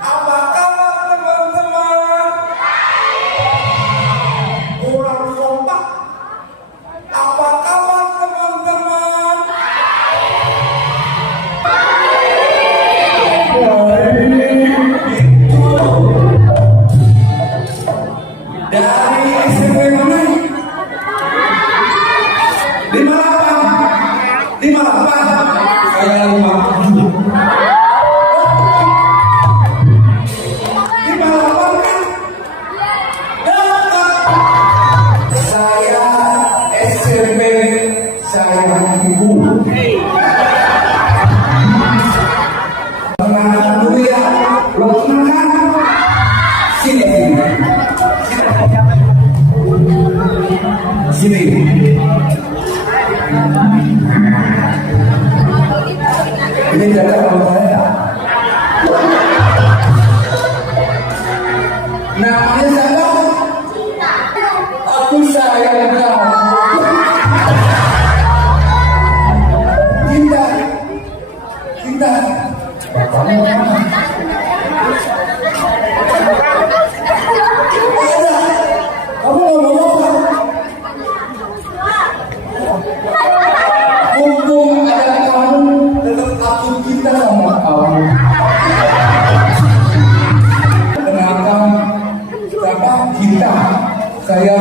Apa kabar teman-teman? Kurang kompak. Apa kabar teman-teman? Dari SMP mana? 58. 58. Saya 57. SMP saya ibu. Tenangkan dulu ya, belum tenangkan. Sini, sini. Ini jaga kalau saya. Namanya siapa? Aku sayang kamu. Cinta. Kamu mana? Kamu ngomong apa? Mumpung ada kamu, tetap aku cinta sama kamu. Kenapa? Siapa? Cinta. Saya